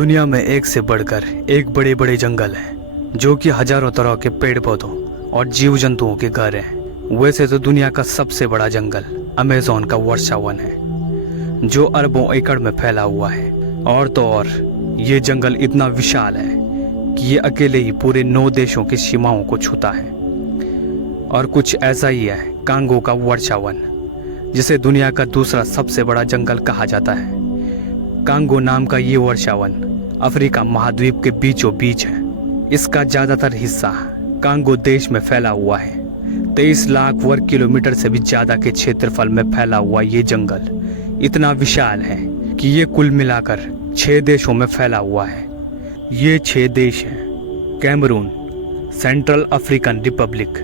दुनिया में एक से बढ़कर एक बड़े बड़े जंगल हैं जो कि हजारों तरह के पेड़ पौधों और जीव जंतुओं के घर हैं। वैसे तो दुनिया का सबसे बड़ा जंगल अमेज़न का वर्षावन है जो अरबों एकड़ में फैला हुआ है। और तो और ये जंगल इतना विशाल है कि ये अकेले ही पूरे 9 देशों की सीमाओं को छूता है। और कुछ ऐसा ही है कांगो का वर्षावन, जिसे दुनिया का दूसरा सबसे बड़ा जंगल कहा जाता है। कांगो नाम का ये वर्षावन अफ्रीका महाद्वीप के बीचों बीच है। इसका ज़्यादातर हिस्सा कांगो देश में फैला हुआ है। 23 लाख वर्ग किलोमीटर से भी ज़्यादा के क्षेत्रफल में फैला हुआ ये जंगल इतना विशाल है कि ये कुल मिलाकर 6 देशों में फैला हुआ है। ये 6 देश हैं: Cameroon, Central African Republic,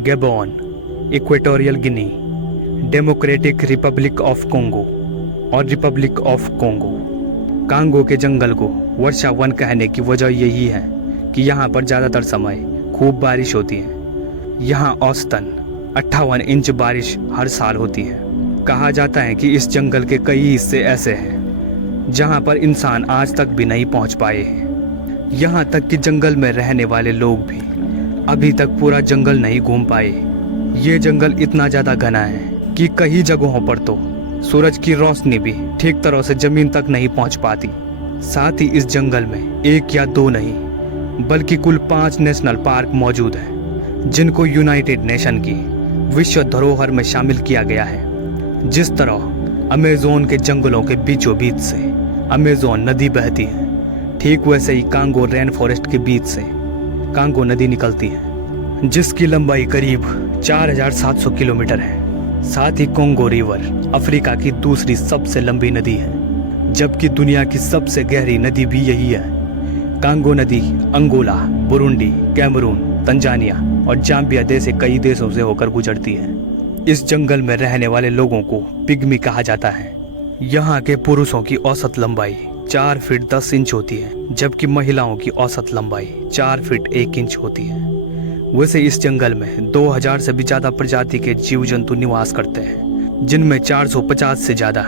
Gabon, Equatorial Guinea, Democratic Republic of Congo और रिपब्लिक ऑफ कोंगो। कांगो के जंगल को वर्षावन कहने की वजह यही है कि यहाँ पर ज़्यादातर समय खूब बारिश होती है। यहाँ औसतन 58 इंच बारिश हर साल होती है। कहा जाता है कि इस जंगल के कई हिस्से ऐसे हैं जहाँ पर इंसान आज तक भी नहीं पहुँच पाए हैं। यहाँ तक कि जंगल में रहने वाले लोग भी अभी तक पूरा जंगल नहीं घूम पाए। ये जंगल इतना ज़्यादा घना है कि कई जगहों पर तो सूरज की रोशनी भी ठीक तरह से जमीन तक नहीं पहुंच पाती। साथ ही इस जंगल में 1 या 2 नहीं बल्कि कुल 5 नेशनल पार्क मौजूद हैं जिनको यूनाइटेड नेशन की विश्व धरोहर में शामिल किया गया है। जिस तरह अमेज़न के जंगलों के बीचों बीच से अमेज़न नदी बहती है, ठीक वैसे ही कांगो रेन फॉरेस्ट के बीच से कांगो नदी निकलती है जिसकी लंबाई करीब 4700 किलोमीटर है। साथ ही कोंगो रिवर अफ्रीका की दूसरी सबसे लंबी नदी है, जबकि दुनिया की सबसे गहरी नदी भी यही है। कांगो नदी अंगोला, बुरुंडी, कैमरून, तंजानिया और जाम्बिया जैसे कई देशों से होकर गुजरती है। इस जंगल में रहने वाले लोगों को पिग्मी कहा जाता है। यहाँ के पुरुषों की औसत लंबाई 4 फीट 10 इंच होती है, जबकि महिलाओं की औसत लंबाई 4 फीट 1 इंच होती है। वैसे इस जंगल में 2000 से भी ज़्यादा प्रजाति के जीव जंतु निवास करते हैं, जिनमें 450 से ज़्यादा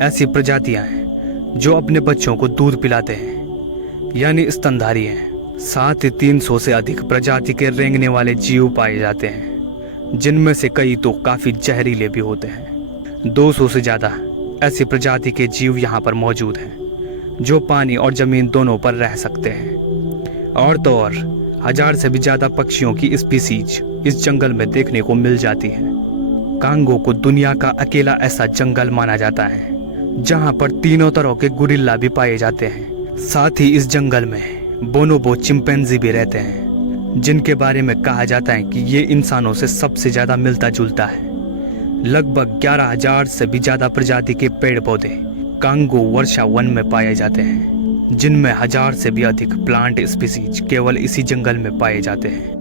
ऐसी प्रजातियां हैं जो अपने बच्चों को दूध पिलाते हैं, यानी स्तनधारी हैं। साथ ही 300 से अधिक प्रजाति के रेंगने वाले जीव पाए जाते हैं, जिनमें से कई तो काफ़ी जहरीले भी होते हैं। 200 से ज़्यादा ऐसी प्रजाति के जीव यहाँ पर मौजूद हैं जो पानी और ज़मीन दोनों पर रह सकते हैं। और तो और 1000 से भी ज़्यादा पक्षियों की स्पीसीज इस जंगल में देखने को मिल जाती है। कांगो को दुनिया का अकेला ऐसा जंगल माना जाता है जहां पर तीनों तरह के गुरिल्ला भी पाए जाते हैं। साथ ही इस जंगल में बोनोबो चिंपैंजी भी रहते हैं, जिनके बारे में कहा जाता है कि ये इंसानों से सबसे ज़्यादा मिलता जुलता है। लगभग 11000 से भी ज़्यादा प्रजाति के पेड़ पौधे कांगो वर्षावन में पाए जाते हैं, जिनमें 1000 से भी अधिक प्लांट स्पीसीज केवल इसी जंगल में पाए जाते हैं।